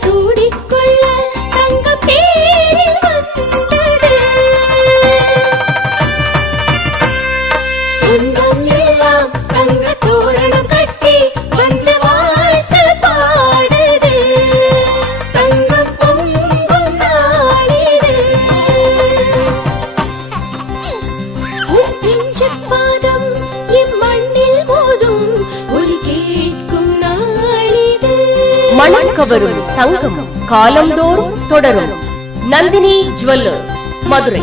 சூடிக்கொள்ள தங்கம் தேரில் வந்தது. சொந்தம் எல்லாம் தங்க தோரணம் கட்டி வந்து வாழ்த்து பாடுது. தங்கம் பொங்கும் நாளிது. பிஞ்சு பாதம் இம்மண்ணில் மோதும் ஒலி கேட்கும் நாளிது. மனம் கவரும் தங்கம் காலந்தோறும் தொடரும். நந்தினி ஜுவல்லர்ஸ், மதுரை.